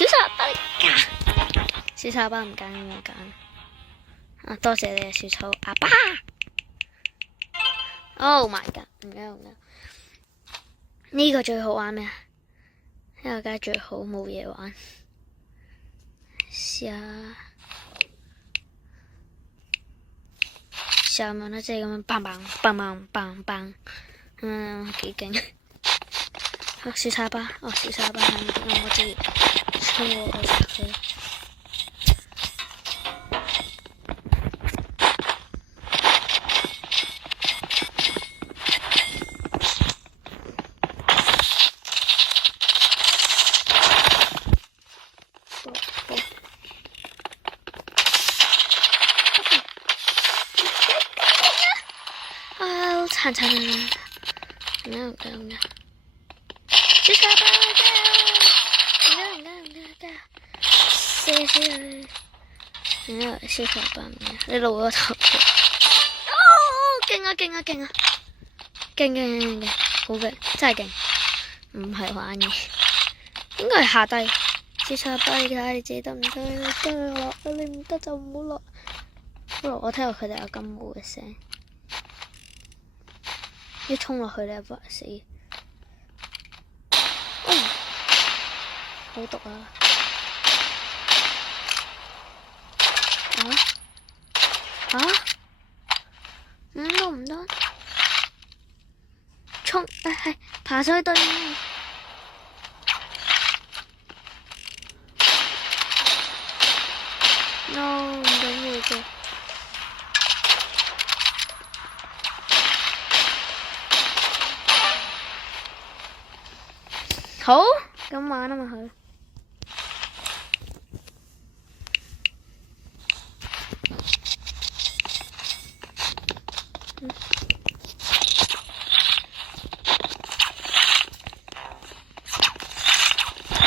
小沙巴嚟㗎，小沙巴唔揀咁樣揀。啊，多謝你啊，小丑阿爸。Oh my god！ 唔緊唔緊，呢個最好玩咩？呢個梗係最好，冇嘢玩。試下問啦，即係咁樣砰砰砰砰砰砰，幾勁！小沙巴，小沙巴係點啊？我知，我知佢。慘，唔得，小沙巴唔得，死佢！小沙巴唔得，你露咗頭。哦，勁啊，好勁，真係勁，唔係玩嘅，應該係下低。小沙巴，你睇下你自己得唔得？你得落，你唔得就唔好落。不過我聽到佢哋有金毛嘅聲。一衝落去你就快死，好毒啊！唔得，衝！係爬上去對面。No， 唔緊要嘅。好，咁玩啊嘛佢。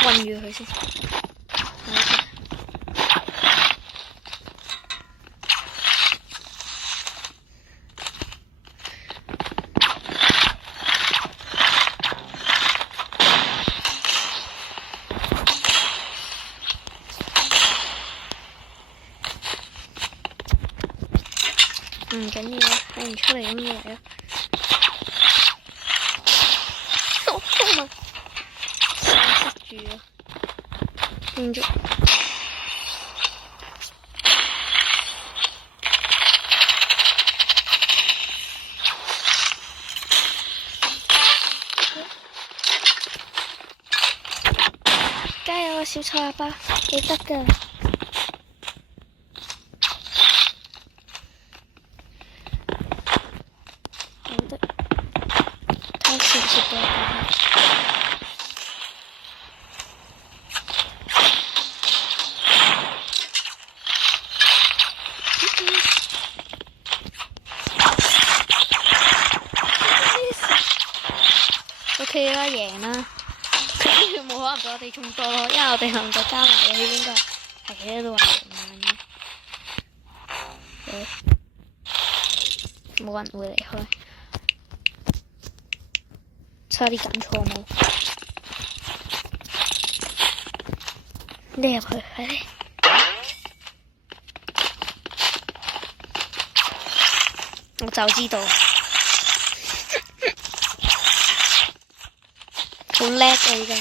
困住佢先。唔緊要啊，睇唔出嚟咁嚟啊！塞住啊！停住！加油啊，小丑阿爸，你得㗎！OK 啦，贏啦！冇可能比我哋仲多咯，因為我哋能夠加埋嘅應該係企喺度話贏嘅。冇人會離開，差啲揀錯冇。你入去，快啲！我就知道。好叻啊！依家，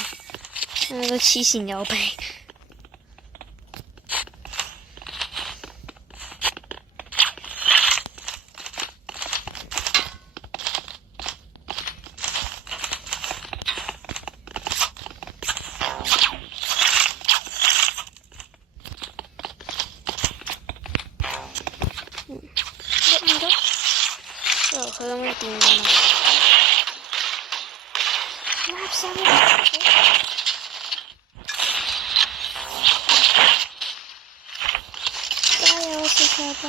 個黐線有病。得唔得？佢咁樣掂啊！垃圾！加油，小沙巴！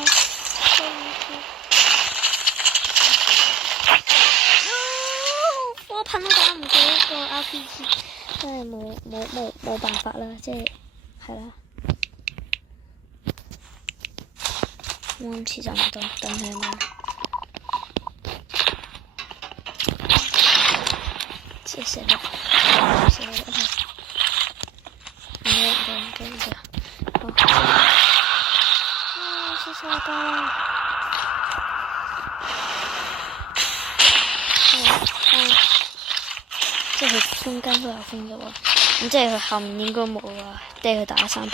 火噴都打唔到一個 RPG，真係冇辦法啦，即係啦。我今次就唔等佢啦。謝謝啦，謝謝啦。得唔得？好。小沙包。即係佢中間都有風嘅喎，咁即係佢後面應該冇啊，即係佢打300。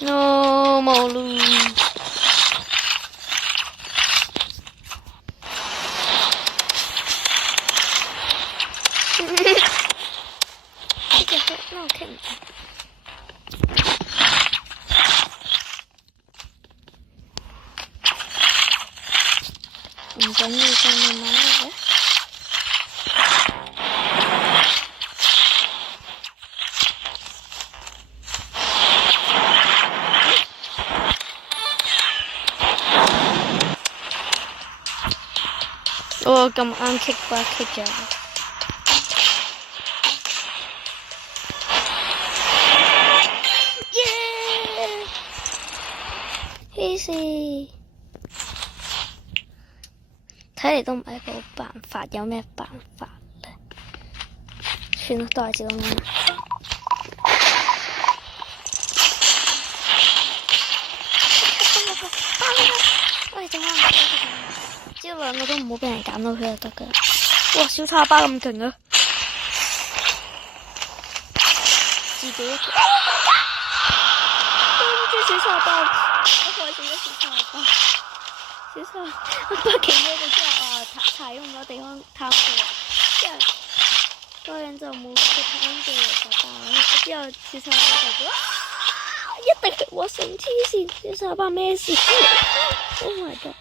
No 冇路。唔緊要，再慢慢嚟。我咁啱棘咗。耶！嘻嘻。睇嚟都唔係個辦法，有咩辦法咧？算啦，都係照咁樣。喂，仲有唔得嘅，只要兩個都唔好俾人揀到佢就得噶。哇，小叉巴咁勁啊！自己一個。對唔住小叉巴，我害死咗小叉巴。小叉巴企喺度之後，踩用咗地方塌咗，之後嗰個人就冇佢睇緊嘅嚟就爆，之後小叉巴就一定係我成黐線，小叉巴咩事 ？Oh my god！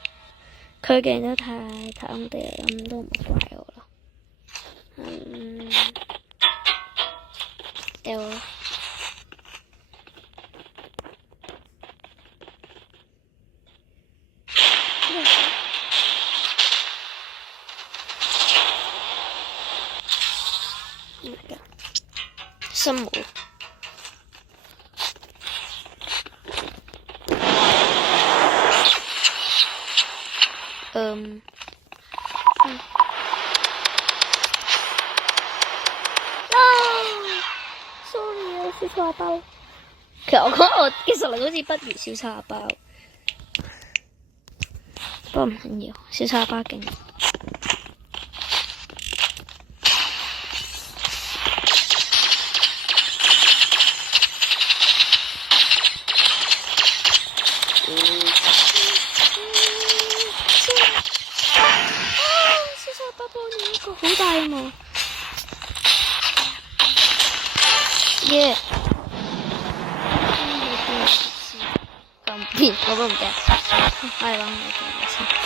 佢嘅人都太空地啦，咁都唔怪我啦。掉啦。生母。sorry 啊，小叉包。其實我覺得我技術力好似不如小叉包，不過唔緊要，小叉包勁。好大啊嘛！耶！咁變我都唔驚，係啦，我見先。